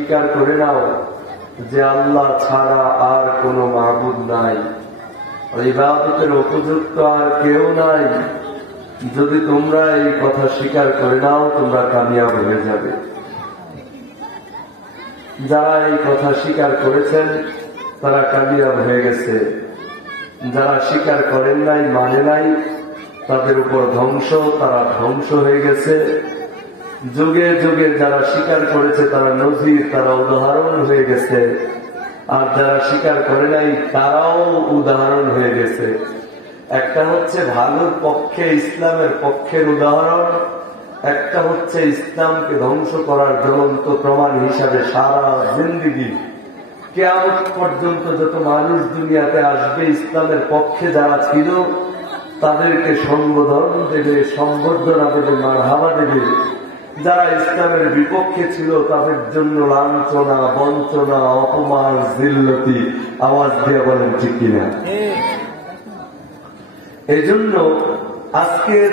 স্বীকার করে নাও যে আল্লাহ ছাড়া আর কোনো মাবুদ নাই, ইবাদতের উপযুক্ত আর কেউ নাই। যদি তোমরা এই কথা স্বীকার করে নাও তোমরা কামিয়াব হয়ে যাবে। যারা এই কথা স্বীকার করেছেন তারা কামিয়াব হয়ে গেছে। যারা স্বীকার করেন নাই, মানে নাই, তাদের উপর ধ্বংস, তারা ধ্বংস হয়ে গেছে। যুগে যুগে যারা স্বীকার করেছে তারা নজির, তারা উদাহরণ হয়ে গেছে। আর যারা স্বীকার করে নাই তারাও উদাহরণ হয়ে গেছে। একটা হচ্ছে ভালোর পক্ষে, ইসলামের পক্ষের উদাহরণ, একটা হচ্ছে ইসলামকে ধ্বংস করার জ্বলন্ত প্রমাণ হিসাবে সারা জিন্দেগি কিয়ামত পর্যন্ত যত মানুষ দুনিয়াতে আসবে ইসলামের পক্ষে যারা ছিল তাদেরকে সম্বোধন দেবে, সম্বর্ধনা দেবে, মারহাবা দেবে। যারা ইসলামের বিপক্ষে ছিল তাদের জন্য লাঞ্ছনা, বঞ্চনা, অপমান, জিল্লতি। আওয়াজ দিয়ে বলেন ঠিক কিনা? এই জন্য আজকের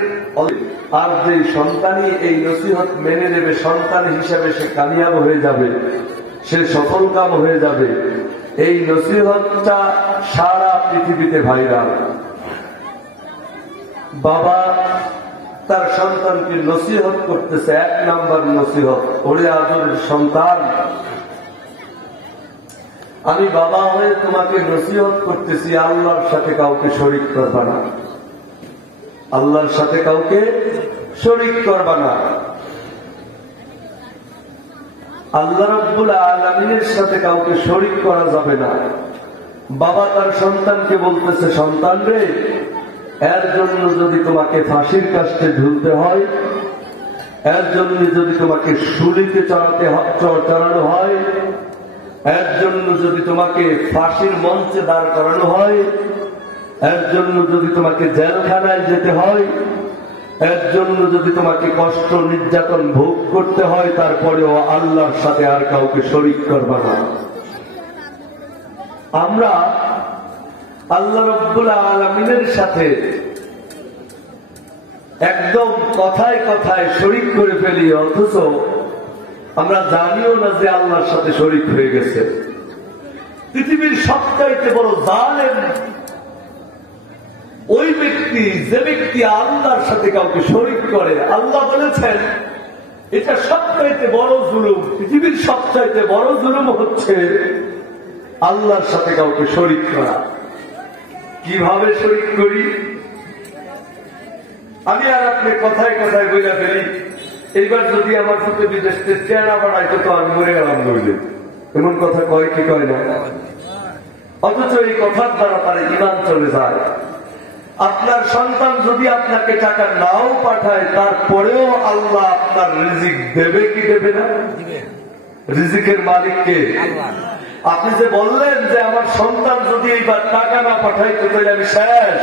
আর যে সন্তানই এই নসিহত মেনে নেবে, সন্তান হিসাবে সে কামিয়াব হয়ে যাবে, সে সফল কাম হয়ে যাবে। এই নসিহতটা সারা পৃথিবীতে ভাইরাল। বাবা তার সন্তানকে নসিহত করতেছে, 1 নাম্বার নসিহত, ওরে আদরের সন্তান, আমি বাবা হয়ে তোমাকে নসিহত করতেছি, আল্লাহর সাথে কাউকে শরীক করবা না, আল্লাহর সাথে কাউকে শরীক করবা না। আল্লাহ রাব্বুল আলামিনের সাথে কাউকে শরীক করা যাবে না। বাবা তার সন্তানকে বলতেছে, সন্তান রে, এর জন্য যদি তোমাকে ফাঁসির কাস্টে ঝুলতে হয়, এর জন্য যদি তোমাকে শুলিতে চড়ানো হয়, এর জন্য যদি তোমাকে ফাঁসির মঞ্চে দাঁড় করানো হয়, এর জন্য যদি তোমাকে জেলখানায় যেতে হয়, এর জন্য যদি তোমাকে কষ্ট নির্যাতন ভোগ করতে হয়, তারপরেও আল্লাহর সাথে আর কাউকে শরীক করবা না। আমরা আল্লাহ রাব্বুল আলামিনের সাথে একদম কথায় কথায় শরীক করে ফেলি, অথচ আমরা জানিও না যে আল্লাহর সাথে শরীক হয়ে গেছে। পৃথিবীর সবচাইতে বড় জালেম ওই ব্যক্তি যে ব্যক্তি আল্লাহর সাথে কাউকে শরীক করে। আল্লাহ বলেছেন এটা সবচাইতে বড় জুলুম, পৃথিবীর সবচাইতে বড় জুলুম হচ্ছে আল্লাহর সাথে কাউকে শরীক করা। কিভাবে শরীক করি? আমি আর আপনি কথায় কথায় বইলা ফেলি, এইবার যদি আমার সাথে বিদেশে চেনা বাড়াইতো তো আমি মরে গেলাম বললে, এমন কথা কয় কি কয় না? অথচ এই কথার দ্বারা তার ঈমান চলে যায়। আপনার সন্তান যদি আপনাকে টাকা নাও পাঠায়, তারপরেও আল্লাহ আপনার রিজিক দেবে কি দেবে না? রিজিকের মালিককে। আপনি যে বললেন যে আমার সন্তান যদি এইবার টাকা না পাঠাইতো তাহলে আমি শেষ,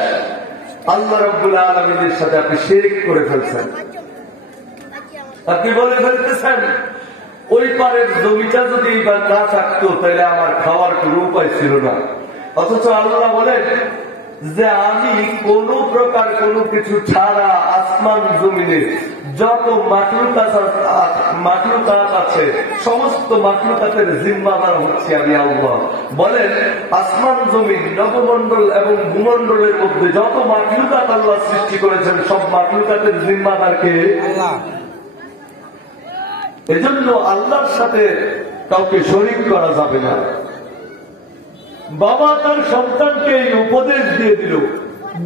আল্লাহ রাব্বুল আলামিনের সাথে আপনি শিরক করে ফেলছেন। আপনি বলে ফেলতেছেন ওই পারের জমিটা যদি এইবার না থাকতো তাহলে আমার খাওয়ার কোনো উপায় ছিল না। অথচ আল্লাহ বলেন যে আমি কোন প্রকার কোনো কিছু ছাড়া আসমান জমিনে যত মাখলুকাত আছে সমস্ত মাখলুকাতের জিম্মাদার হচ্ছে আমি আল্লাহ। বলেন আসমান জমিন, নবমণ্ডল এবং ভূমণ্ডলের মধ্যে যত মাখলুকাত আল্লাহ সৃষ্টি করেছেন সব মাখলুকাতের জিম্মাদারকে আল্লাহ। এজন্য আল্লাহর সাথে কাউকে শরীক করা যাবে না। বাবা তার সন্তানকে এই উপদেশ দিয়ে দিল,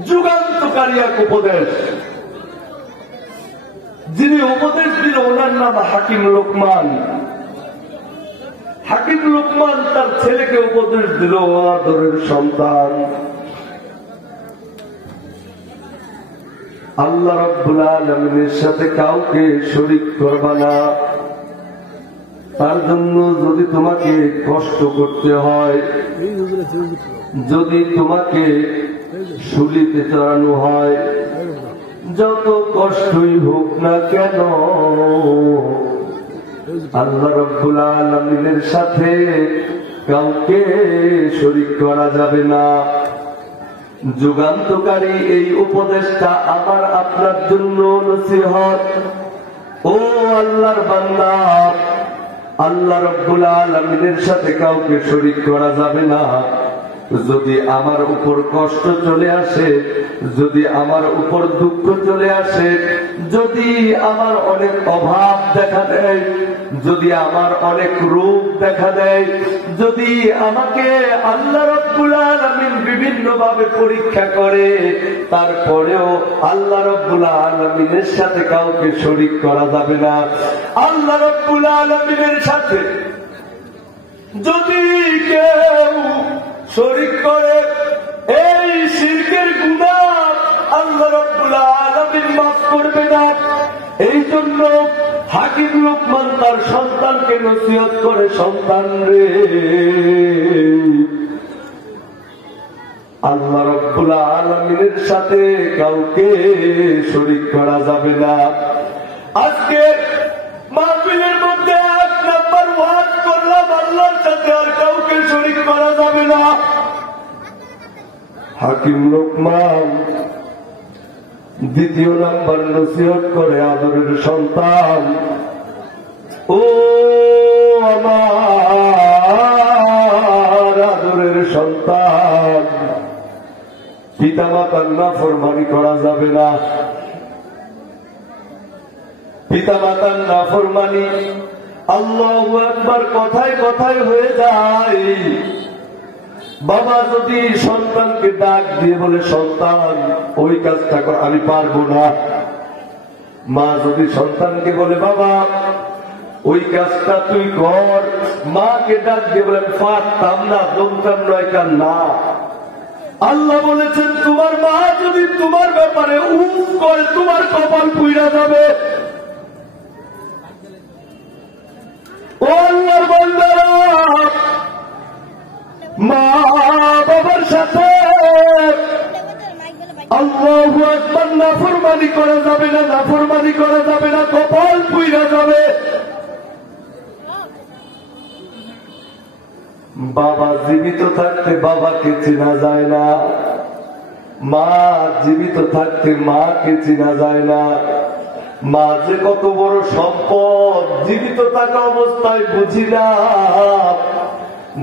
যুগান্তকারী এক উপদেশ। যিনি উপদেশ দিল ওনার নাম হাকিম লোকমান। হাকিম লোকমান তার ছেলেকে উপদেশ দিল, আদরের সন্তান, আল্লাহ রাব্বুল আলামিনের সাথে কাউকে শরীক করবা না। তার জন্য যদি তোমাকে কষ্ট করতে হয়, যদি তোমাকে শুলিতে চড়ানো হয়, যত কষ্টই হোক না কেন, আল্লাহ রাব্বুল আলামিনের সাথে কাউকে শরীক করা যাবে না। যুগান্তকারী এই উপদেশটা আমার আপনার জন্য নসিহত। ও আল্লাহর বান্দা, আল্লাহ রাব্বুল আলামিনের সাথে কাউকে শরীক করা যাবে না। যদি আমার উপর কষ্ট চলে আসে, যদি আমার উপর দুঃখ চলে আসে, যদি আমার অনেক অভাব দেখা দেয়, যদি আমার অনেক রোগ দেখা দেয়, যদি আমাকে আল্লাহ রাব্বুল আলামিন বিভিন্ন ভাবে পরীক্ষা করে, তারপরেও আল্লাহ রাব্বুল আলামিনের সাথে কাউকে শরীক করা যাবে না। আল্লাহ রাব্বুল আলামিনের সাথে যদি কেউ শরীক করে, এই শিরকের গুনাহ আল্লাহ রাব্বুল আলামিন মাফ করবে না। এই জন্য হাকিম লোকমান তার সন্তানকে নসিহত করে, সন্তান রে, আল্লাহ রাব্বুল আলামিনের সাথে কাউকে শরীক করা যাবে না। আজকে মাহফিলের মধ্যে 1 নাম্বার ওয়াজ করলাম, আল্লাহর সাথে আর কাউকে শরীক করা যাবে না। হাকিম লোকমান 2 নাম্বার নসিহত করে, আদরের সন্তান, ও আমার আদরের সন্তান, পিতা মাতার নাফরমানি করা যাবে না। পিতা মাতার নাফরমানি আল্লাহু আকবার কথায় কথায় হয়ে যায়। বাবা যদি সন্তানকে ডাক দিয়ে বলে, সন্তান ওই কাজটা কর, আমি পারবো না। মা যদি সন্তানকে বলে, বাবা ওই কাজটা তুই কর, মাকে ডাক দিয়ে বলে, পারতাম না, দমতাম নয়, কার না। আল্লাহ বলেছেন, তোমার মা যদি তোমার ব্যাপারে উফ করে, তোমার কপাল পুইরা যাবে। ও আল্লাহর বান্দারা, মা বাবার সাথে আল্লাহু আকবার নাফরমানি করা যাবে না, নাফরমানি করা যাবে না, কপাল পুইরা যাবে। বাবা জীবিত থাকতে বাবাকে চেনা যায় না, মা জীবিত থাকতে মাকে চেনা যায় না। মা যে কত বড় সম্পদ জীবিত থাকা অবস্থায় বুঝি না।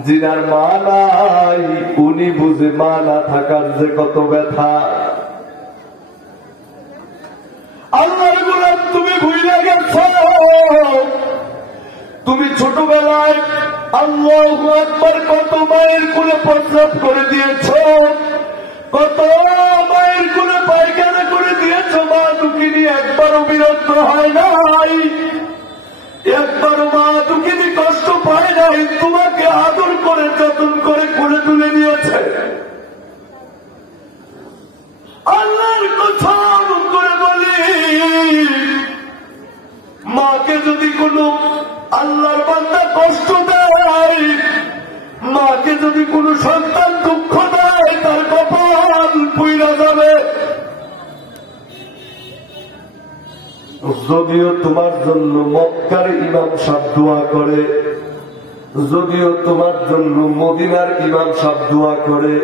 যিনার মা নাই উনি বুঝে মা না থাকার যে কত ব্যথা। আল্লাহর গোলাম, তুমি ভুলে গেছো, তুমি ছোটবেলায় আল্লাহু আকবার কত মায়ের কোলে প্রস্রাব করে দিয়েছ, কত মায়ের কোলে পায়খানা করে দিয়েছ। মা দুঃখিনী একবারও বিরক্ত হয় নাই, একবারও মা দুঃখিনী কষ্ট পায় নাই, তোমাকে আদর করে যতন করে কোলে তুলে নিয়েছে। আল্লাহর কথা করে বলি, মাকে যদি কোনো আল্লাহর বান্দা কষ্ট দেয়, মাকে যদি কোনো সন্তান দুঃখ দেয়, তার কপাল পুইরা যাবে। যদিও তোমার জন্য মক্কার ইমাম সাহেব দোয়া করে, যদিও তোমার জন্য মদিনার ইমাম সাহেব দোয়া করে,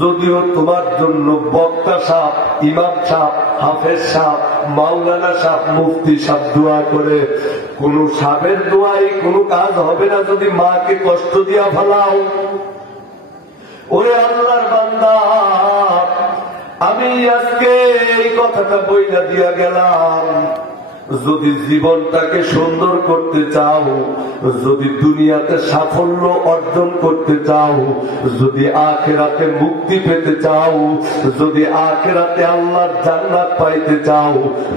যদিও তোমার জন্য বক্তা সাহেব, ইমাম সাহেব, হাফেজ সাহেব, মাওলানা সাহেব, মুফতি সাহেব দোয়া করে, কোন সাহেবের দোয়াই কোন কাজ হবে না যদি মাকে কষ্ট দিয়া ফেলাও। ওরে আল্লাহর বান্দা, আমি আজকে এই কথাটা বইলা দিয়া গেলাম, যদি জীবনটাকে সুন্দর করতে চাও, যদি দুনিয়াতে সাফল্য অর্জন করতে চাও, যদি আখিরাতে মুক্তি পেতে চাও, যদি আখিরাতে আল্লাহর জান্নাত পাইতে চাও,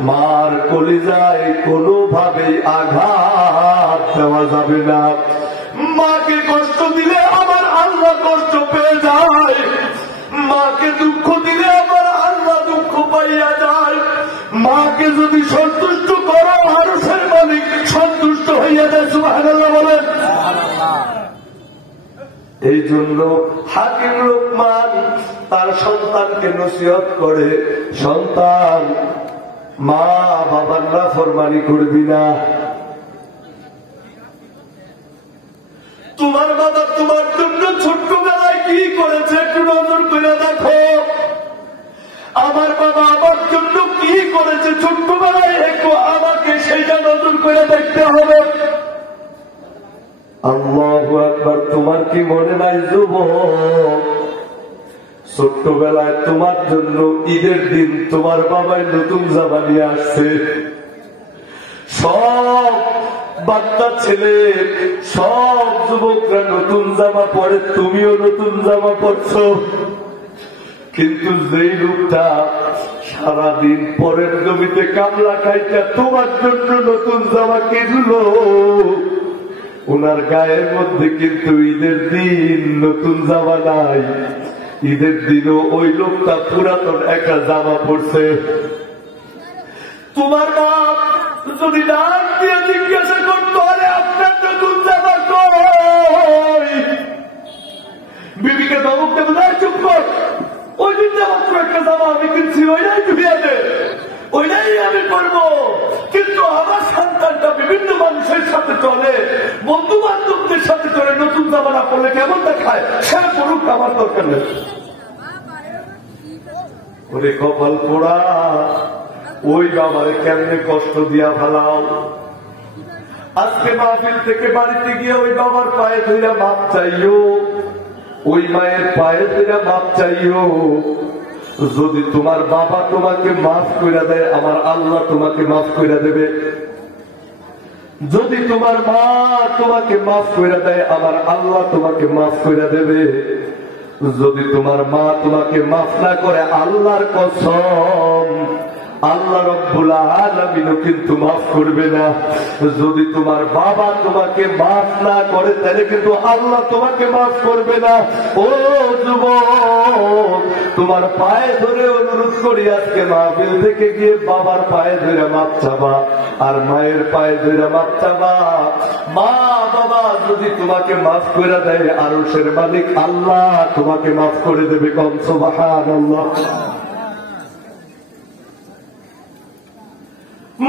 মার কলিজায় কোনোভাবেই আঘাত দেওয়া যাবে না। মাকে কষ্ট দিলে আমার আল্লাহ কষ্ট পেয়ে যায়, মাকে দুঃখ দিলে আমার আল্লাহ দুঃখ পাইয়া যায়। মাকে যদি সন্তুষ্ট করো, আরশের মালিক সন্তুষ্ট হইয়া যায়। সুবহানাল্লাহ বলেন। এই জন্য হাকিম লোকমান তার সন্তানকে নসিহত করে, সন্তান মা বাবার নাফরমানি করবি না। তোমার বাবা তোমার জন্য ছোট্টবেলায় কি করেছে একটু নজর করে দেখো। আমার বাবা আমার জন্য কি করেছে ছোট্টবেলায়, একটু আমাকে সেইটা নজর করে দেখতে হবে। আল্লাহু আকবার। তোমার কি মনে নাই যুবক, ছোট্টবেলায় তোমার জন্য ঈদের দিন তোমার বাবাই নতুন জামা নিয়ে আসছে। সব বাচ্চা ছেলে, সব যুবকরা নতুন জামা পরে, তুমিও নতুন জামা পরছো। কিন্তু যেই লোকটা সারাদিন পরের জমিতে কামলা খাইটা তোমার জন্য নতুন জামা কিনলো, ওনার গায়ের মধ্যে কিন্তু ঈদের দিন নতুন জামা নাই। ঈদের দিনও ওই লোকটা পুরাতন একটা জামা পরছে। তোমার বাপ যদি ডাক দিয়ে জিজ্ঞাসা করতো, আরে আপনার নতুন জামা কই, বিবিকে ধমক দেবো, চুপ কর, ওই দিন মাত্র একটা জামা আমি কিনছি, ওইটাই ধুয়ে দে, ওইটাই আমি করবো। কিন্তু আমার সন্তানটা বিভিন্ন মানুষের সাথে চলে, বন্ধু বান্ধবদের সাথে চলে, নতুন জামা না পড়লে কেমন দেখায়, সে করুক, আমার দরকার নেই। ওরে কপাল পোড়া, ওই বাবারে কেমনে কষ্ট দিয়া ফেলাও। আজকে মাহফিল থেকে বাড়িতে গিয়ে ওই বাবার পায়ে ধইরা মাপ চাইও, ওই মায়ের পায়ে ধইরা মাপ চাইও। যদি তোমার বাবা তোমাকে মাফ করে দেয়, আমার আল্লাহ তোমাকে মাফ করে দেবে। যদি তোমার মা তোমাকে মাফ করে দেয়, আমার আল্লাহ তোমাকে মাফ করে দেবে। যদি তোমার মা তোমাকে মাফ না করে, আল্লাহর কসম আল্লাহ রব্বুল আলামিনও কিন্তু মাফ করবে না। যদি তোমার বাবা তোমাকে মাফ না করে, তাহলে কিন্তু আল্লাহ তোমাকে মাফ করবে না। ও যুবক, তোমার পায়ে ধরে অনুরোধ করি, আজকে মাহফিল থেকে গিয়ে বাবার পায়ে ধরে মাপ চাবা, আর মায়ের পায়ে ধরে মাপ চাবা। মা বাবা যদি তোমাকে মাফ করে দেয়, আরশের মালিক আল্লাহ তোমাকে মাফ করে দেবে। কম সুবহানাল্লাহ।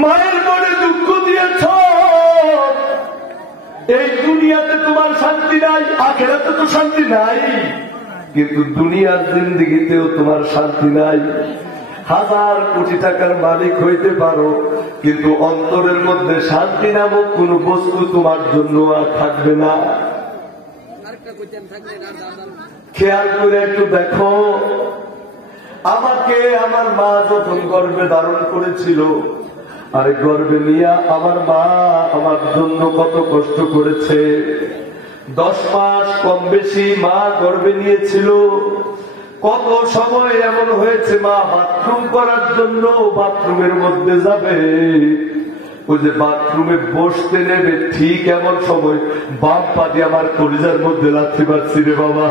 মায়ের মনে দুঃখ দিয়েছ, এই দুনিয়াতে তোমার শান্তি নাই, আখিরাতে তো শান্তি নাই, কিন্তু দুনিয়ার জিন্দেগিতেও তোমার শান্তি নাই। হাজার কোটি টাকার মালিক হইতে পারো, কিন্তু অন্তরের মধ্যে শান্তি নামক কোন বস্তু তোমার জন্য আর থাকবে না। খেয়াল করে একটু দেখো, আমাকে আমার মা যখন গর্ভে ধারণ করেছিল, আর গর্ভে নিয়ে আমার মা আমার জন্য কত কষ্ট করেছে। 10 মাস কম বেশি মা গর্ভে নিয়েছিল। কত সময় এমন হয়েছে, মা বাথরুম করার জন্য বাথরুমের মধ্যে যাবে, ওই যে বাথরুমে বসতে নেবে, ঠিক এমন সময় বাম পা দিয়ে আমার কলিজার মধ্যে লাথি মারছি রে বাবা।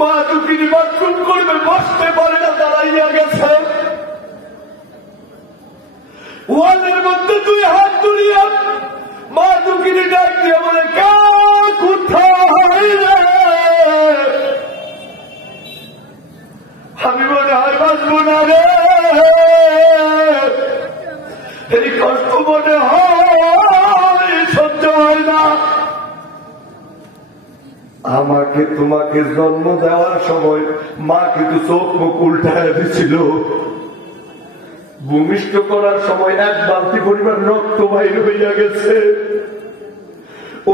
মা দুঃখিনী বাথরুম করবে, বসতে পারে না, দাঁড়াইয়া গেছে। ওয়ালের মধ্যে 2 হাত তুলিয়া মা দুঃখিনী ডাক দিয়ে বলে, কোথায় রে? আমি মনে হয় বাঁচবো না রে, এই কষ্ট মনে হয় সহ্য হয় না। আমাকে তোমাকে জন্ম দেওয়ার সময় মা কিন্তু চোখ মুখ উল্টায় দিছিল। ভূমিষ্ঠ করার সময় 1 বালতি পরিমাণ রক্ত বাইর হইয়া গেছে।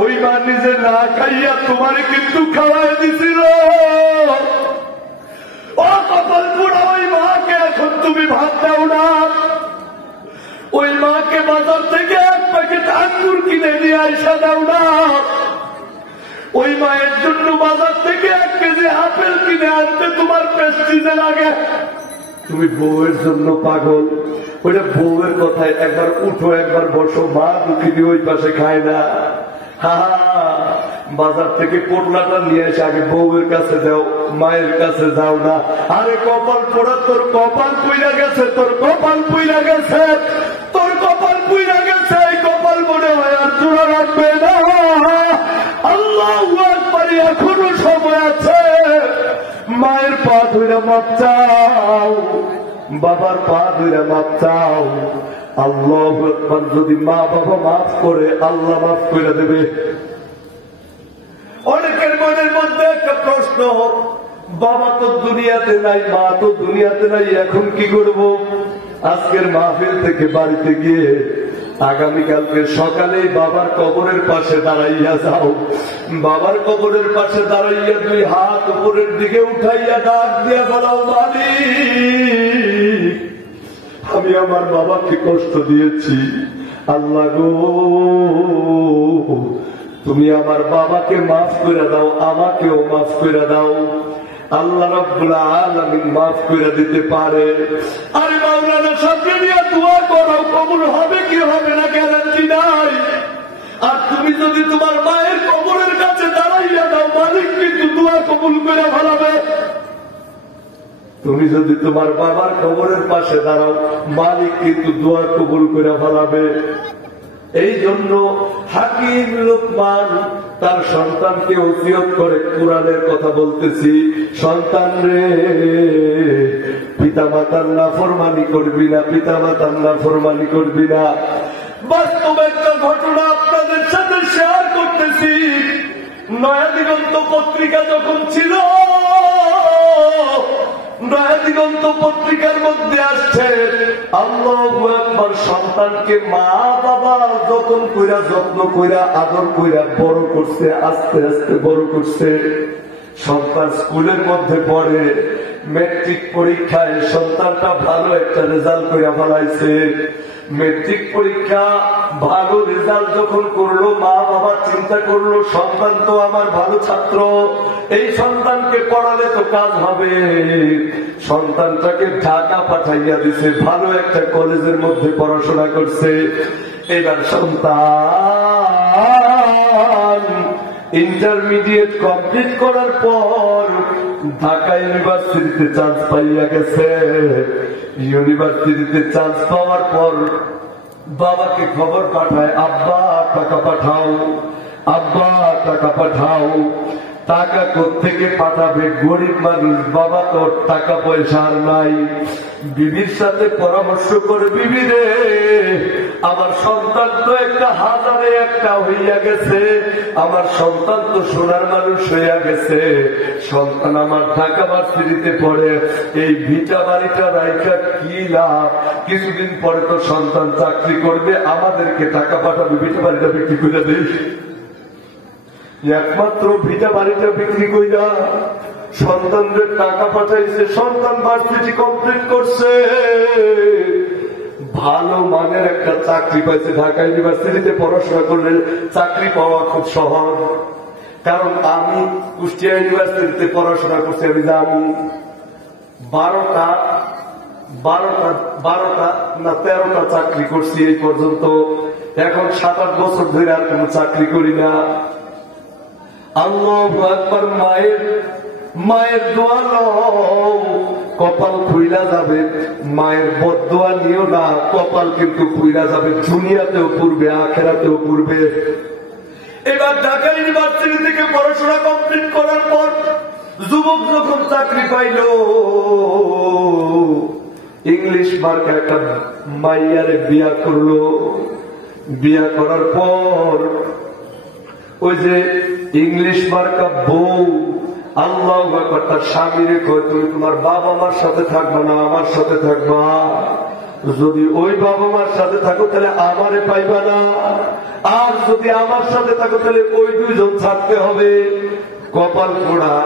ওই মা নিজে না খাইয়া তোমারে কিন্তু খাওয়াই দিছিল। ও কপাল পোড়া, ওই মাকে এখন তুমি ভাত দাও না। ওই মাকে বাজার থেকে 1 প্যাকেট আঙ্গুর কিনে নিয়ে আইসা দাও না। ওই মায়ের জন্য বাজার থেকে 1 কেজি আপেল কিনে আনতে তোমার প্রেস্টিজে লাগে। তুমি বউয়ের জন্য পাগল। ওইটা বউয়ের কথায় একবার উঠো, একবার বসো। মা দুঃখিনী ওই পাশে খায় না। বাজার থেকে পোটলাটা নিয়ে এসে আগে বউয়ের কাছে যাও, মায়ের কাছে যাও না। আরে কপাল পোড়া, তোর কপাল পুইরা গেছে, তোর কপাল পুইরা গেছে, তোর কপাল পুইরা গেছে। এই কপাল মনে হয় আর জোড়া রাখবে না। আল্লাহু আকবার, এখনো সময় আছে। মায়ের পা ধরে মাপ চাও, বাবার পা ধরে মাপ চাও। আল্লাহু আকবার। যদি মা বাবা মাফ করে, আল্লাহ মাফ করে দেবে। অনেকের মনের মধ্যে একটা প্রশ্ন, বাবা তো দুনিয়াতে নাই, মা তো দুনিয়াতে নাই, এখন কি করব? আজকের মাহফিল থেকে বাড়িতে গিয়ে আগামীকালকে সকালে বাবার কবরের পাশে দাঁড়াইয়া যাও। বাবার কবরের পাশে দাঁড়াইয়া দুই হাত উপরের দিকে উঠাইয়া ডাক দিয়া বলাও, মালিক আমি আমার বাবাকে কষ্ট দিয়েছি, আল্লাহ গো তুমি আমার বাবাকে মাফ করে দাও, আমাকেও মাফ করে দাও। আল্লাহ রাব্বুল আলামিন মাফ করে দিতে পারে। আরে মাওলানা সামনে নিয়ে দোয়া করো, কবুল হবে কি হবে না গ্যারান্টি নাই। আর তুমি যদি তোমার মায়ের কবরের কাছে দাঁড়াইয়া দাও, মালিক কিন্তু দোয়া কবুল করে ফেলাবে। তুমি যদি তোমার বাবার কবরের পাশে দাঁড়াও, মালিক কিন্তু দোয়া কবুল করে ফেলাবে। এই জন্য হাকিম লোকমান তার সন্তানকে ওসিয়ত করে, কোরআনের কথা বলতেছি, সন্তান রে পিতা মাতার নাফরমানি করবি না, পিতা মাতার নাফরমানি করবি না। বাস্তব একটা ঘটনা আপনাদের সাথে শেয়ার করতেছি। নয়া দিগন্ত পত্রিকা যখন ছিল, নয়া দিগন্ত পত্রিকার মধ্যে আসছে আল্লাহু আকবার, সন্তানকে মা বাবা যতন কইরা যত্ন কইরা আদর কইরা বড় করছে, আস্তে আস্তে বড় করছে। সন্তান স্কুলের মধ্যে পড়ে, মেট্রিক পরীক্ষায় সন্তানটা ভালো একটা রেজাল্ট কইরা ফেলাইছে। মেট্রিক পরীক্ষা ভালো রেজাল্ট যখন করলো, মা বাবা চিন্তা করলো সন্তান তো আমার ভালো ছাত্র, এই সন্তানকে পড়ালে তো কাজ হবে। সন্তানটাকে ঢাকা পাঠাইয়া দিছে, ভালো একটা কলেজের মধ্যে পড়াশোনা করছে। এবার সন্তান ইন্টারমিডিয়েট কমপ্লিট করার পর ঢাকা ইউনিভার্সিটিতে চান্স পাইয়া গেছে। ইউনিভার্সিটিতে চান্স পাওয়ার পর বাবাকে খবর পাঠায়, আব্বা টাকা পাঠাও, আব্বা টাকা পাঠাও। টাকা কোত্থেকে পাঠাবে? গরিব মানুষ, বাবা তো টাকা পয়সা আর নাই। বিবির সাথে পরামর্শ করে, বিবি রে আমার সন্তান তো একটা হাজারে একটা হইয়া গেছে, আমার সন্তান তো সোনার মানুষ হইয়া গেছে, সন্তান আমার ঢাকা ভার্সিটিতে পড়ে, এই ভিটা বাড়িটা রাইখা কি লাভ? কিছুদিন পরে তো সন্তান চাকরি করবে, আমাদেরকে টাকা পাঠাবে, ভিটা বাড়িটা বিক্রি করে দিই। একমাত্র ভিটা বাড়িটা বিক্রি কইরা সন্তানদের টাকা পাঠাইছে। সন্তান ভার্সিটি কমপ্লিট করছে, ভালো মানের একটা চাকরি পাইছে। ঢাকা ইউনিভার্সিটিতে পড়াশোনা করলে চাকরি পাওয়া খুব সহজ, কারণ আমি কুষ্টিয়া ইউনিভার্সিটিতে পড়াশোনা করছি। আমি জানি 12টা না 13টা চাকরি করছি এই পর্যন্ত। এখন 7-8 বছর ধরে আর কোন চাকরি করি না। আল্লাহু আকবার। মায়ের দোয়া নাও, কপাল খুইলা যাবে। মায়ের বদদোয়া নিও না, কপাল কিন্তু খুইলা যাবে, দুনিয়াতেও পূর্বে আখেরাতেও পূর্বে। এবার ঢাকা ইউনিভার্সিটি থেকে পড়াশোনা কমপ্লিট করার পর যুবক যখন চাকরি পাইল, ইংলিশ মার্কা একটা মাইয়ারে বিয়া করলো। বিয়া করার পর ওই যে ইংলিশ মার্কা বউ, আল্লাহু আকবার, তার স্বামীরে কয় তুমি তোমার বাবা মার সাথে থাকবা না, আমার সাথে থাকবা। যদি ওই বাবা মার সাথে থাকো তাহলে আমারে পাইবা না, আর যদি আমার সাথে থাকো তাহলে ওই দুইজন থাকতে হবে। কপাল পোড়া।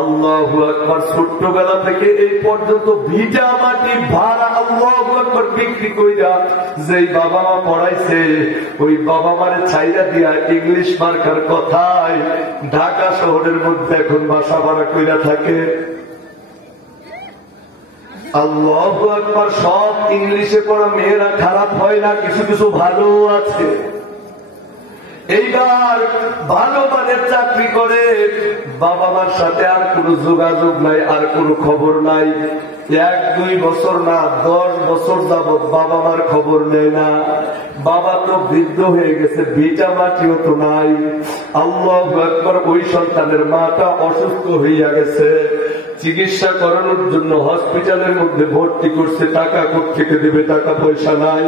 আল্লাহু আকবার। ছোট্টবেলা থেকে এই পর্যন্ত ভিটা মাটি ভাড়া আল্লাহু আকবার বিক্রি কইরা যেই বাবা মা পড়াইছে, ওই বাবা মারে ছাইরা দিয়া ইংলিশ মার্কার কথায় ঢাকা শহরের মধ্যে এখন বাসা ভাড়া কইরা থাকে। আল্লাহু আকবার। সব ইংলিশে পড়া মেয়েরা খারাপ হয় না, কিছু কিছু ভালো আছে। এইবার ভালো মানের চাকরি করে, বাবা মার সাথে আর কোন যোগাযোগ নাই, আর কোন খবর নাই। 1-2 বছর না 10 বছর যাবৎ বাবা মার খবর নেয় না। বাবা তো বৃদ্ধ হয়ে গেছে, ভিটা মাটিও তো নাই। আল্লাহু আকবার। ওই সন্তানের মাটা অসুস্থ হইয়া গেছে, চিকিৎসা করানোর জন্য হসপিটালের মধ্যে ভর্তি করছে। টাকা কোত্থেকে দেবে? টাকা পয়সা নাই।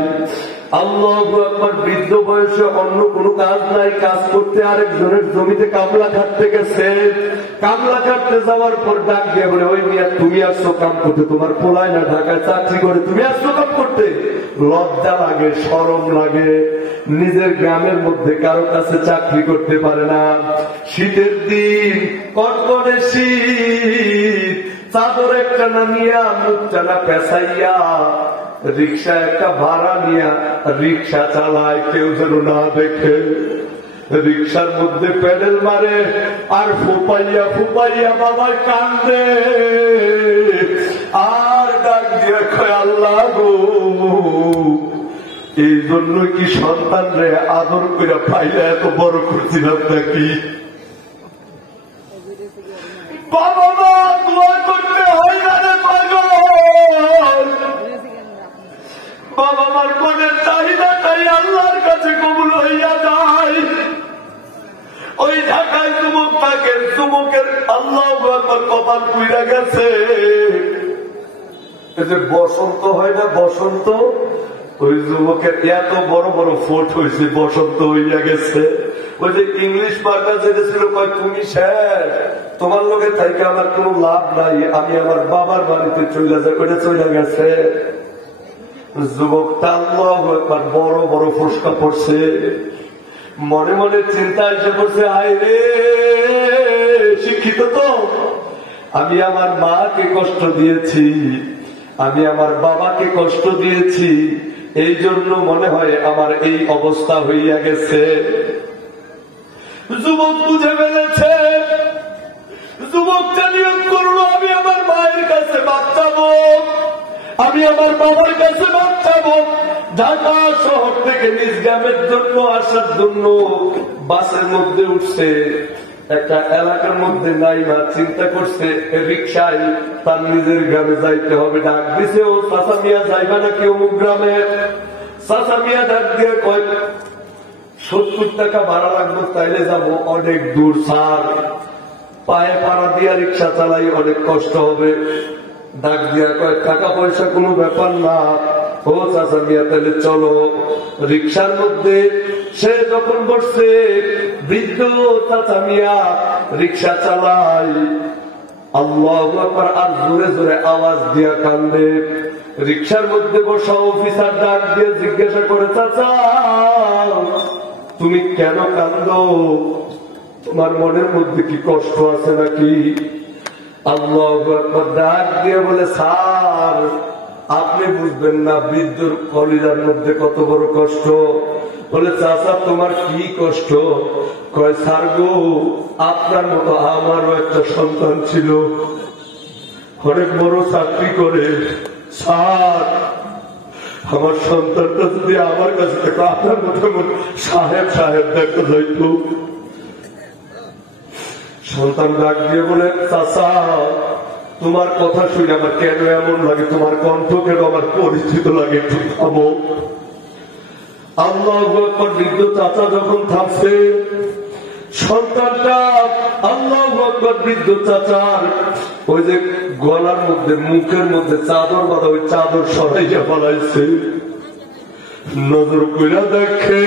আল্লাহু আকবার। বৃদ্ধ বয়সে অন্য কোনো কাজ নাই, কাজ করতে আরেকজনের জমিতে কামলা খাটতে গেছে। কামলা খাটতে যাওয়ার পর ডাক দিয়ে বলে, ওই মিয়া তুমি আসছো কাম করতে, তোমার পোলায় না ঢাকায় চাকরি করে, তুমি আসছো কাম করতে? লজ্জা লাগে, শরম লাগে, নিজের গ্রামের মধ্যে কারো কাছে চাকরি করতে পারে না। শীতের দিন, কনকনে শীত, চাদর একটা নামিয়া মুখটা না পেঁচাইয়া রিক্সা একটা ভাড়া নিয়া রিক্সা চালায়, কেউ যেন না দেখে। রিক্সার মধ্যে প্যাডেল মারে আর ফুপাইয়া ফুপাইয়া বাবা কান্দে আর ডাক দিয়ে কয়, আল্লাহ গো, এই জন্য কি সন্তান রে আদর করে পাইলে এত বড় করছিলাম নাকি? বাবা মা দোয়া করতে হয় না রে পাগল। বাবা মার মনের চাহিদাটাই আল্লাহর কাছে কবুল হইয়া যায়। ওই ঢাকায় যুবক থাকে, যুবকের আল্লাহ একবার কপাল পুইরা গেছে। এই যে বসন্ত হয় না, বসন্ত, ওই যুবকের এত বড় বড় ফোট হয়েছে, বসন্ত হইয়া গেছে। ওই যে ইংলিশ বার্তা যেটা ছিল, কয় তুমি শেষ, তোমার লোকের থেকে আমার কোন লাভ নাই, আমি আমার বাবার বাড়িতে চলে যাই, ওইটা চলে গেছে। যুবকটা আল্লাহ একবার বড় বড় ফুসকা পড়ছে, মনে মনে চিন্তা এসে পড়ছে, হায় রে, শিক্ষিত তো, আমি আমার মাকে কষ্ট দিয়েছি, আমি আমার বাবাকে কষ্ট দিয়েছি, এই জন্য মনে হয় আমার এই অবস্থা হইয়া গেছে। যুবক বুঝে ফেলেছে, যুবকটা নিয়ত করলো, আমি আমার মায়ের কাছে মাপ চাবো, আমি আমার বাবার কাছে মাপ চাবো। ঢাকা শহর থেকে নিজ গ্রামের জন্য আসার জন্য বাসের মধ্যে উঠছে, একটা এলাকার মধ্যে নাই না, চিন্তা করছে রিক্সায় তার নিজের গ্রামে যাইতে হবে। ডাক দিছে, ও চাচা মিয়া যাইবা নাকি অমুক গ্রামে? চাচা মিয়া ডাক দিয়ে কয়, 70 টাকা ভাড়া লাগবে, তাইলে যাবো, অনেক দূর স্যার, পায়ে পাড়া দিয়া রিক্সা চালাই, অনেক কষ্ট হবে। ডাক দিয়া কয়, টাকা পয়সা কোনো ব্যাপার না, ও চাচা মিয়া তাহলে চলো। রিক্সার মধ্যে সে যখন বসছে, বৃদ্ধ চাচা মিয়া রিক্সা চালাই, আল্লাহু আকবার, আর জোরে জোরে আওয়াজ দিয়া কান্দে। রিক্সার মধ্যে বসা অফিসার ডাক দিয়ে জিজ্ঞাসা করে, চাচা তুমি কেন কান্দো? তোমার মনের মধ্যে কি কষ্ট আছে নাকি? আল্লাহু আকবার ডাক দিয়ে বলে, স্যার আপনি বুঝবেন না বৃদ্ধর কলিজার মধ্যে কত বড় কষ্ট। বলে, চাচা তোমার কি কষ্ট? কয়, স্যার গো, আপনার মতো আমারও একটা সন্তান ছিল, অনেক বড় চাকরি করে, স্যার আমার সন্তানটা যদি আমার কাছে দেখো, আপনার মতো সাহেব সাহেব দেখা যাইত। সন্তান ডাক দিয়ে বলে, চাচা তোমার কথা শুনে আমার কেন এমন লাগে, তোমার কণ্ঠ কেন আমার পরিচিত লাগে, একটু থামো। আল্লাহু আকবার। বৃদ্ধ চাচা যখন থামছে, সন্তানটা আল্লাহু আকবার, বৃদ্ধ চাচার ওই যে গলার মধ্যে মুখের মধ্যে চাদর বাঁধা, ওই চাদর সরাইয়া পালাইছে। নজর কইরা দেখে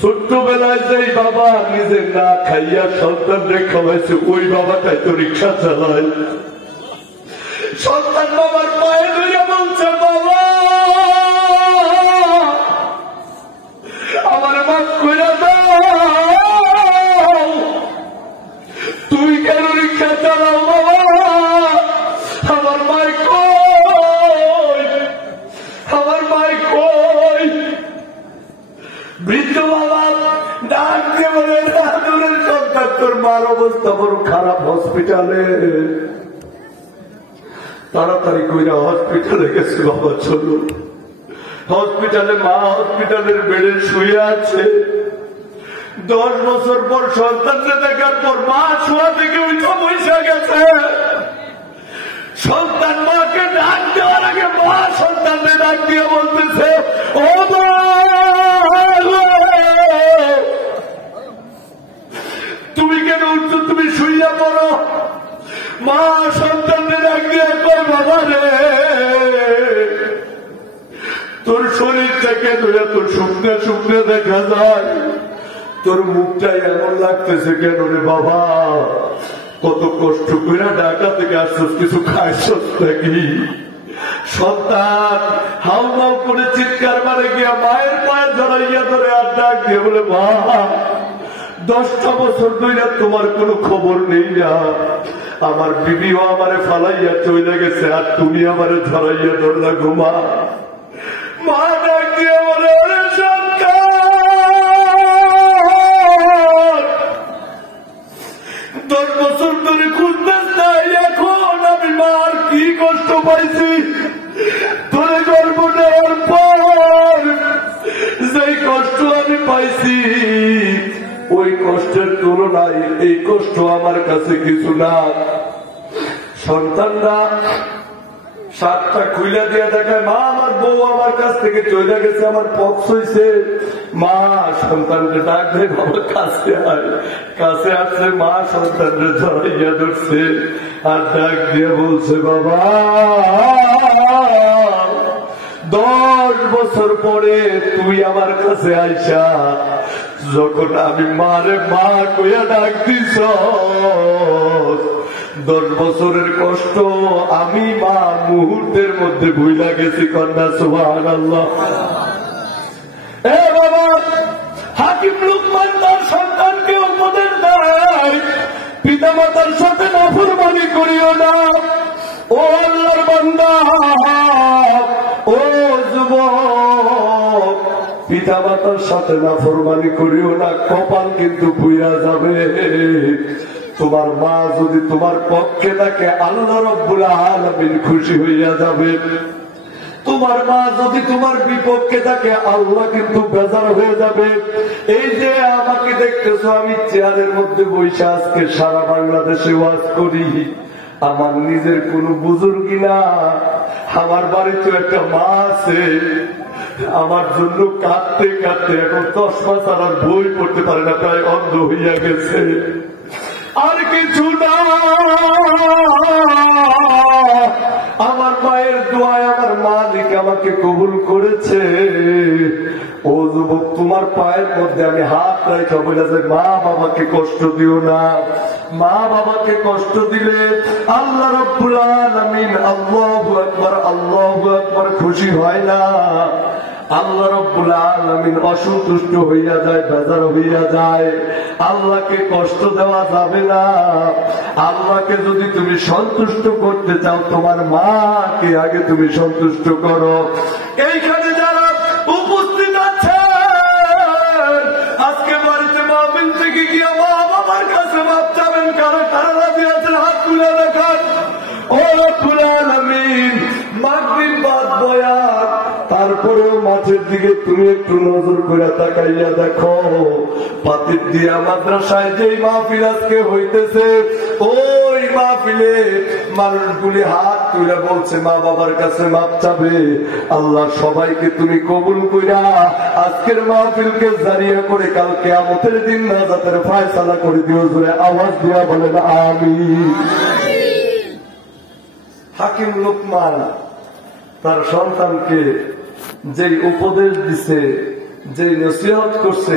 ছোট্টবেলায় যেই বাবা নিজে না খাইয়া সন্তান রে খাওয়াইছে, ওই বাবাটাই তো রিক্সা চালায়। সন্তান বাবার পায়ে ধরে বলছে, বাবা আমার মাফ কইরা দাও, তুই কেন রিক্সা চালাও বাবা? আমার মাই কই, আমার মাই কই? বৃদ্ধ বাবা ডাক দিয়ে বলে, দূরের সন্তান, তোর মার অবস্থা বড় খারাপ, হসপিটালে। তাড়াতাড়ি কইরা হসপিটালে গেছে বাবা, চলো। হসপিটালে মা হসপিটালের বেডে শুয়ে আছে। 10 বছর পর সন্তানকে দেখার পর মা শোয়া থেকে উঠে বসে গেছে। সন্তান মাকে ডাক দেওয়ার আগে মা সন্তানকে ডাক দিয়ে বলতেছে, ও মা তুমি কেন উঠছো, তুমি শুইয়া পড়ো। মা সন্তানকে ডাক দিয়ে কর, বাবা রে শরীরটা কেন এত শুকনো শুকনো দেখা যায়? তোর মুখটাই এমন লাগতেছে কেন রে বাবা? কত কষ্ট করে ঢাকা থেকে আসছিস, কিছু খাইছস নাকি? সন্তান হাউ মাউ করে চিৎকার মারে গিয়া মায়ের পায়ে জড়াইয়া ধরে আর ডাক দিয়ে বলে, মা 10টা বছর ধরে তোমার কোনো খবর নেই না, আমার বিবিও আমারে ফালাইয়া চলে গেছে, আর তুমি আমারে ধরাইয়া ধরলা ঘুমা। মা ডাক দিয়ে বলে, ওরে সন্তান 10 বছর ধরে খুঁজতেছ নাই, এখন আমি মার কি কষ্ট পাইছি তোরে গর্ব নেওয়ার পর, যেই কষ্ট আমি পাইছি ওই কষ্টের তুলনায় এই কষ্ট আমার কাছে কিছু না। সন্তানরা 7টা খুইলা দিয়ে দেখায়, মা আমার বউ আমার কাছ থেকে চলে গেছে, আমার পক্ষ হয়েছে। মা সন্তানকে ডাক দেয়, বাবা কাছে আয়। কাছে আসছে, মা সন্তানকে জড়াইয়া ধরছে আর ডাক দিয়ে বলছে, বাবা 10 বছর পরে তুই আমার কাছে আইসা যখন আমি মারে মা কইয়া ডাক দিছ, 10 বছরের কষ্ট আমি মা মুহূর্তের মধ্যে ভুইলা গেছি। কন্যা সুবহানাল্লাহ। এ বাবা, হাকিম লুকমান তার সন্তানকে উপদেশ দেয়, পিতা মাতার সাথে নাফরমানি করিও না। ও আল্লাহর বান্দা, ও যুবক, পিতা মাতার সাথে নাফরমানি করিও না, কপাল কিন্তু পুইরা যাবে। তোমার মা যদি তোমার পক্ষে থাকে আল্লাহ রাব্বুল আলামিন খুশি হইয়া যাবে, তোমার মা যদি তোমার বিপক্ষে থাকে আল্লাহ কিন্তু বেজার হয়ে যাবে। এই যে আমাকে দেখতেছো, আমি চেয়ারের মধ্যে বসে আজকে সারা বাংলাদেশে ওয়াজ করি, আমার নিজের কোনো বুজুর্গি না, আমার বাড়িতে একটা মা আছে, আমার জন্য কাঁদতে কাঁদতে এখন 10 মাস আর বই পড়তে পারে না, প্রায় অন্ধ হইয়া গেছে। আর কিছু না, আমার মায়ের দোয়ায় আমার মালিক আমাকে কবুল করেছে। ও যুবক, তোমার পায়ের মধ্যে আমি হাত রাখা বলে যে মা বাবাকে কষ্ট দিও না। মা বাবাকে কষ্ট দিলে আল্লাহ রাব্বুল আলামিন আল্লাহু আকবার খুশি হয় না। আল্লাহ রাব্বুল আলামিন অসন্তুষ্ট হইয়া যায়, বেজার হইয়া যায়। আল্লাহকে কষ্ট দেওয়া যাবে না। আল্লাহকে যদি তুমি সন্তুষ্ট করতে চাও, তোমার মাকে আগে তুমি সন্তুষ্ট করো। এইখানে যারা উপস্থিত আছে আজকে বাড়িতে মাহফিল থেকে গিয়ে মা বাবার কাছে মাপ চাবেন, কারা কারা রাজি আছেন হাত তুলে দেখান। ও রাব্বুল আলামিন, মাগরিব বাদ বয়ান, তারপরেও মাঠের দিকে তুমি একটু নজর করে তাকাইয়া দেখো, পাতির দিয়া মাদ্রাসায় যেই মাহফিল আজকে হইতেছে, ওই মাহফিলে মানুষগুলি হাত তুলে বলছে মা বাবার কাছে মাপ চাবে। আল্লাহ সবাইকে তুমি কবুল কইরা আজকের মাহফিলকে জারিয়া করে কাল কিয়ামতের দিন নাজাতের ফয়সালা করে দিও। জোরে আওয়াজ দিয়া বলেন আমিন। হাকিম লুকমান তার সন্তানকে যেই উপদেশ দিছে, যেই নসিহত করছে,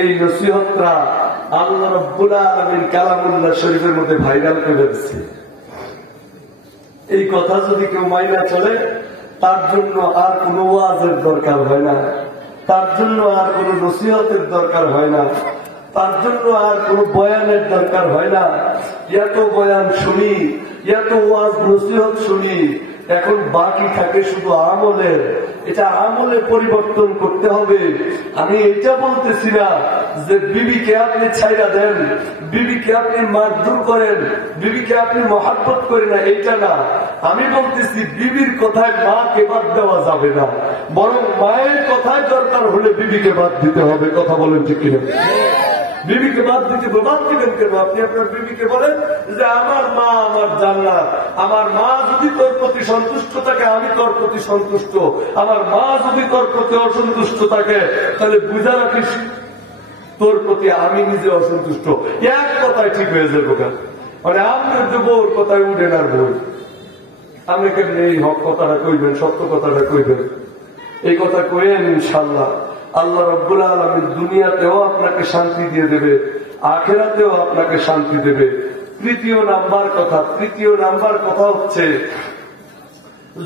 এই নসিহতটা আল্লাহ রাব্বুল আলামিন কালামুল্লাহ শরীফের মধ্যে ভাইরাল করে দিচ্ছে। এই কথা যদি কেউ মাইনা চলে, তার জন্য আর কোন ওয়াজের দরকার হয় না, তার জন্য আর কোন নসিহতের দরকার হয় না, তার জন্য আর কোন বয়ানের দরকার হয় না। এত বয়ান শুনি, এত ওয়াজ নসিহত শুনি, এখন বাকি থাকে শুধু আমলের। এটা আমলে পরিবর্তন করতে হবে। আমি এটা বলতেছি না যে বিবিকে আপনি ছাইরা দেন, বিবিকে আপনি মারধর করেন, বিবিকে আপনি মহাব্বত করেন না, এইটা না। আমি বলতেছি বিবির কথায় মাকে বাদ দেওয়া যাবে না, বরং মায়ের কথায় দরকার হলে বিবিকে বাদ দিতে হবে। কথা বলেন ঠিক কিনা? বিবিকে বাদ দিতে বাদ দিবেন কেন? আপনি আপনার বিবিকে বলেন যে আমার মা আমার জান্নাত, আমার মা যদি তোর প্রতি সন্তুষ্ট থাকে আমি তোর প্রতি সন্তুষ্ট, আমার মা যদি তোর প্রতি অসন্তুষ্ট থাকে তাহলে বুঝা রাখিস তোর প্রতি আমি নিজে অসন্তুষ্ট। এক কথায় ঠিক হয়ে যাবে। মানে আপনার যে বউর কথায় উঠেন আর বই, আপনি কেমনি এই হক কথাটা কইবেন, সত্য কথাটা কইবেন? এই কথা কইেন ইনশাআল্লাহ আল্লাহ রাব্বুল আলামিন দুনিয়াতেও আপনাকে শান্তি দিয়ে দেবে, আখিরাতেও আপনাকে শান্তি দেবে। তৃতীয় নাম্বার কথা হচ্ছে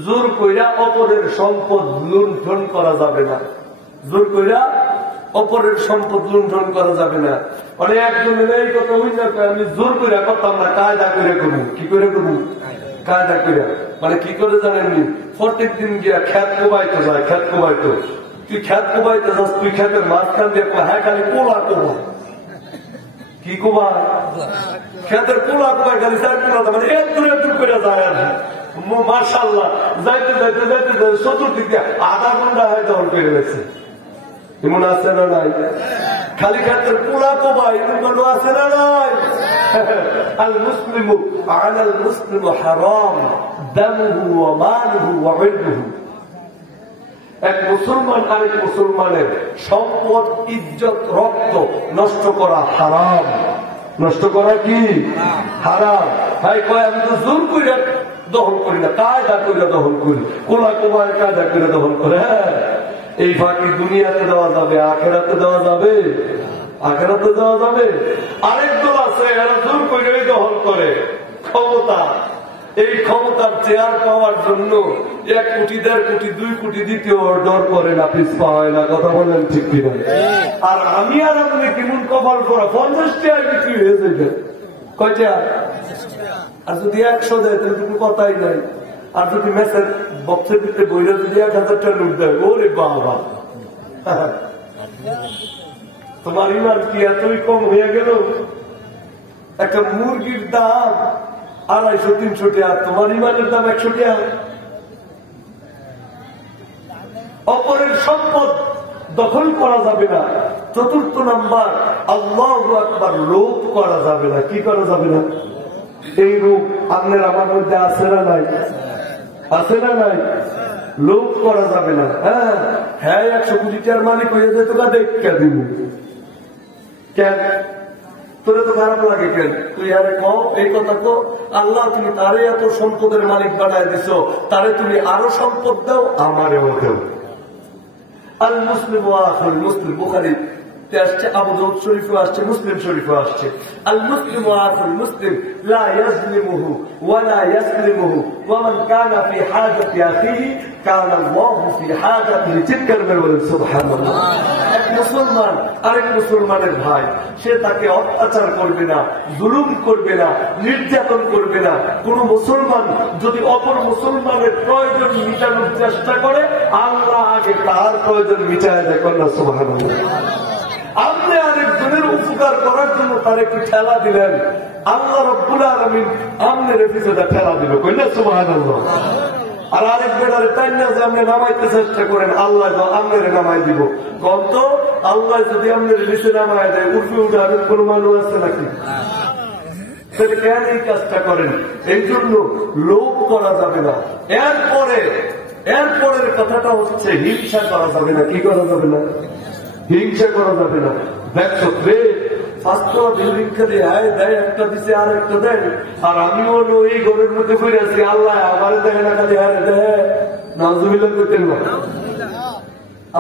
জোর কইরা অপরের সম্পদ লুণ্ঠন করা যাবে না। জোর কইরা অপরের সম্পদ লুণ্ঠন করা যাবে না। মানে একজনের এই কথা হই না, আমি জোর কইরা করতাম না, কায়দা করে করবো। কি করে করবো? কায়দা কইরা। মানে কি করে জানেননি? প্রত্যেক দিন গিয়া খ্যাত কোবাইতে যায়, খ্যাত কোবাইতো। তুই খ্যাত কোবাইতে যাস, তুই খ্যাতের মাঝখান দিয়ে হ্যাঁ খালি কোলা কোবা। কি কোবা? খ্যাতের কোলা কোবাই খালি চার কোলা, মানে একটু করে যায় আর মাশাআল্লাহ যাইতে চতুর্দিক দিয়ে আধা ঘন্টা হয় দখল করে গেছে। এমন আছে না নাই? খালি খ্যাতের কোলা কোবাই এমন আছে না নাই? আল মুসলিমু আলাল মুসলিমু হারাম দামুহু ওয়া মালুহু ওয়া ইরদুহু। এক মুসলমান আরেক মুসলমানের সম্পদ, ইজ্জত, রক্ত নষ্ট করা হারাম। নষ্ট করা কি হারাম? ভাই কয় আমি তো জোর করে দখল করি না, কায়দা করে দখল করি, কোলা কোবায় কায়দা করে দখল করে। এই ফাঁকি দুনিয়াতে দেওয়া যাবে, আখেরাতে দেওয়া যাবে, আখেরাতে দেওয়া যাবে। আরেক দল আছে এরা জোর করে দখল করে ক্ষমতা। এই ক্ষমতার চেয়ার পাওয়ার জন্য 1 কোটি 1.5 কোটি 2 কোটি দিতেও ডর করে না, পিস পাওয়ায় না। কথা বলেন ঠিক কিনা? আর আমি আর আপনি কেমন কপাল করা 50 টাকা বিক্রি হয়ে যাবে। কয়টা? আর যদি 100 দেয় তাহলে কোনো কথাই নাই। আর যদি মেসেজ বক্সের ভিতরে বইরা যদি 1000 টাকা লুট দেয়, ওরে বাবা, তোমার ইমান কি এতই কম হয়ে গেল? একটা মুরগির দাম 250-300 টাকা, তোমার ইমানের দাম 100 টাকা। অপরের সম্পদ দখল করা যাবে না। চতুর্থ নাম্বার, আল্লাহু আকবার, লোভ করা যাবে না। কি করা যাবে না? এই রূপ আপনার আমার মধ্যে আছে না নাই? আছে না নাই? লোভ করা যাবে না। হ্যাঁ 100 কোটি টাকার মালিক হয়ে যেত, দেখা দিব কেন? তোরে তো খারাপ লাগে কেন? তুই আরে কও এই কথা তো আল্লাহ তুমি তারে এত সম্পদের মালিক বানায় দিছ, তারে তুমি আরো সম্পদ দাও, আমারেও দেও। আল মুসলিম আখুল মুসলিম, বুখারী আসছে, আবু দাউদ শরীফে আসছে, মুসলিম শরীফে আসছে। আল মুসলিম আখুল মুসলিম লা ইয়াজলিমুহু ওয়া লা ইয়াসলিমুহু ওয়া মান কানা ফি হাজাতি আখিহি কানা আল্লাহু ফি হাজাতিহি। চিৎকার করে বলেন সুবহানাল্লাহ। এক মুসলমান আরেক মুসলমানের ভাই, সে তাকে অত্যাচার করবে না, জুলুম করবে না, নির্যাতন করবে না। কোন মুসলমান যদি অপর মুসলমানের প্রয়োজন মিটানোর চেষ্টা করে, আল্লাহ আগে তার প্রয়োজন মিটায় দেয়। কন্যা সুবহানাল্লাহ। আপনি আরেকজনের উপকার করার জন্য তার একটু ঠেলা দিলেন, আল্লাহ রাব্বুল আলামিন আপনার পিছনে ঠেলা দিল। কন্যা সুবহানাল্লাহ। আর আরেক বেটারে তাই না যে আপনি নামাইতে চেষ্টা করেন, আল্লাহ আপনার নামাই দিব। কত আল্লাহ যদি আপনার নিচে নামায় দেয়, উঠে উঠে আরেক কোন মানুষ আছে নাকি? তাহলে কেন এই কাজটা করেন? এই জন্য লোভ করা যাবে না। এরপরের কথাটা হচ্ছে হিংসা করা যাবে না। কি করা যাবে না? হিংসা করা যাবে না। দেখো একটা দিচ্ছে আর একটা দেয়, আর আমিও এই ঘরের মধ্যে ফিরে আছি, আল্লাহ আমার দেখে না, খালি হারে দেয় নাজুবিল্লাহ করতেন না,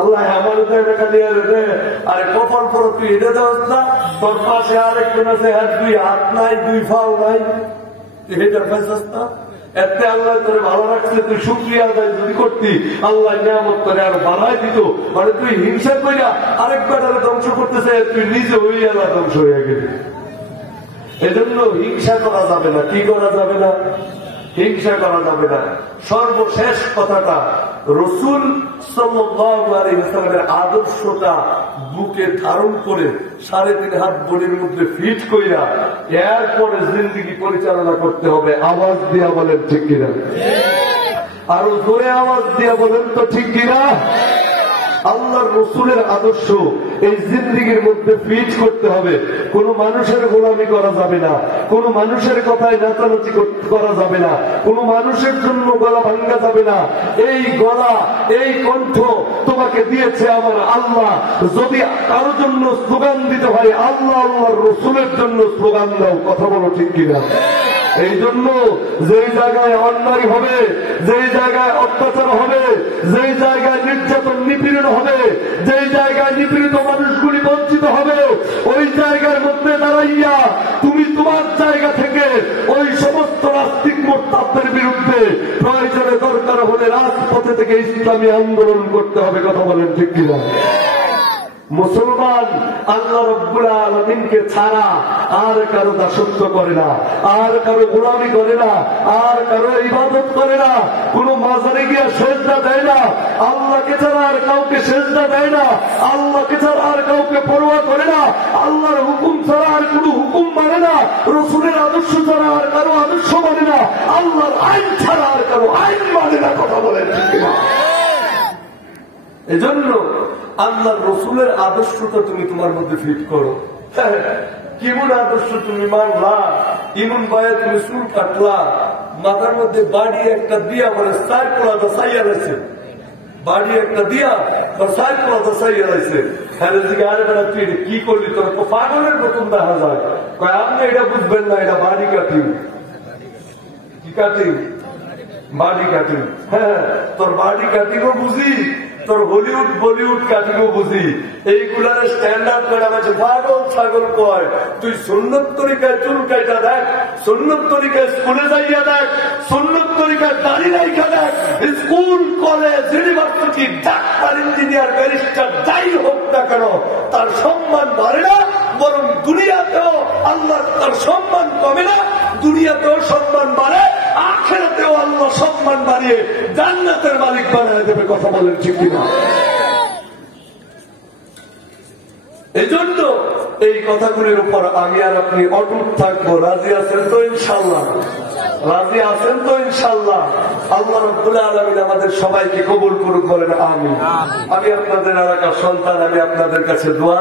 আল্লাহ আমার দেখে না, খালি হারে দেয়। আরে কপাল পর তুই এটা দেওয়াস না, তোর পাশে আরেকজন আছে, আর 2 হাত নাই 2 পাও নাই, এটা পাইছাস না। এতে আল্লাহ তোরে ভালো রাখছে, তুই শুকরিয়া আদায় যদি করতি, আল্লাহ নিয়ামত করে আরো বাড়াই দিত। মানে তুই হিংসা কইরা আরেক বেটারে ধ্বংস করতেছে, তুই নিজে হয়ে আল্লাহ ধ্বংস হয়ে গেলি। এজন্য হিংসা করা যাবে না। কি করা যাবে না? হিংসা করা যাবে না। সর্বশেষ কথাটা, রাসূল সাল্লাল্লাহু আলাইহি ওয়াসাল্লামের আদর্শটা বুকে ধারণ করে 3.5 হাত বডির মধ্যে ফিট কইরা এরপরে জিন্দেগি পরিচালনা করতে হবে। আওয়াজ দিয়া বলেন ঠিক কিনা? আরো জোরে আওয়াজ দিয়া বলেন তো ঠিক কিনা? আল্লাহর রাসূলের আদর্শ এই জিন্দেগির মধ্যে ফিট করতে হবে। কোন মানুষের গোলামি করা যাবে না, কোন মানুষের কথায় নাচানাচি করা যাবে না, কোন মানুষের জন্য গলা ভাঙ্গা যাবে না। এই গলা, এই কণ্ঠ তোমাকে দিয়েছে আমার আল্লাহ। যদি কারো জন্য স্লোগান দিতে হয়, আল্লাহ আল্লাহর রাসূলের জন্য স্লোগান দাও। কথা বলো ঠিক কিনা? এই জন্য যেই জায়গায় অন্যায় হবে, যেই জায়গায় অত্যাচার হবে, যেই জায়গায় নির্যাতন নিপীড়ন হবে, যেই জায়গায় নিপীড়িত মানুষগুলি বঞ্চিত হবে, ওই জায়গার মধ্যে দাঁড়াইয়া তুমি তোমার জায়গা থেকে ওই সমস্ত নাস্তিক মোরতাদদের বিরুদ্ধে প্রয়োজনে দরকার হলে রাজপথে থেকে ইসলামী আন্দোলন করতে হবে। কথা বলেন ঠিক কিনা? মুসলমান আল্লাহ রাব্বুল আলামিনকে ছাড়া আর কারো দাসত্ব করে না, আর কারো গোলামি করে না, আর কারো ইবাদত করে না, কোন মাজারে গিয়ে সেজদা দেয় না, আল্লাহকে ছাড়া আর কাউকে সেজদা দেয় না, আল্লাহকে ছাড়া আর কাউকে পরোয়া করে না, আল্লাহর হুকুম ছাড়া আর কোন হুকুম মানে না, রসুলের আদর্শ ছাড়া আর কারো আদর্শ মানে না, আল্লাহর আইন ছাড়া আর কারো আইন মানে না। কথা বলেন ঠিক কিনা? এজন্য আল্লাহর রসুলের আদর্শটা তুমি তোমার মধ্যে ফিট করো। কেমন আদর্শ তুমি মানলা? ইমন ভাইয়া তুমি চুল কাটলা, মাথার মধ্যে বাড়ি একটা দিয়া বলে সাইকেলা দশাইয়া রয়েছে, বাড়ি একটা দিয়া সাইকেলা দশাইয়া রয়েছে। তুই কি করলি? তোর তো পাগলের মতন দেখা যায়। আপনি এটা বুঝবেন না, এটা বাড়ি কাটিং। কি কাটিং? বাড়ি কাটিং। হ্যাঁ, তোর বাড়ি কাটিংও বুঝি, তোর হলিউড বলিউড কাটিংও বুঝি। এইগুলার স্ট্যান্ডার্ড করে আমাকে পাগল ছাগল কয়। তুই সুন্নত তরিকায় চুল কাটা দেখ, সুন্নত তরিকায় স্কুলে যাইয়া দেখ, সুন্নত তরিকায় দাড়ি রাইখা দেখ। School, college, university, doctor, engineer, barrister যাই হোক না কেন, তার সম্মান বাড়ে না, বরং দুনিয়াতেও আল্লাহ তার সম্মান কমে না, দুনিয়াতেও সম্মান বাড়ে, আখিরাতেও আল্লাহ সম্মান বাড়িয়ে জান্নাতের মালিক বানায় দেবে। কথা বলেন ঠিক কিনা? এই জন্য এই কথাগুলির উপর আমি আর আপনি অটুট থাকবো। রাজি আছেন তো ইনশাল্লাহ? রাজি আছেন তো ইনশাল্লাহ? আল্লাহ রাব্বুল আলামিন আমাদের সবাইকে কবুল করুক, বলেন আমিন। আমি আপনাদের এলাকার সন্তান, আমি আপনাদের কাছে দোয়া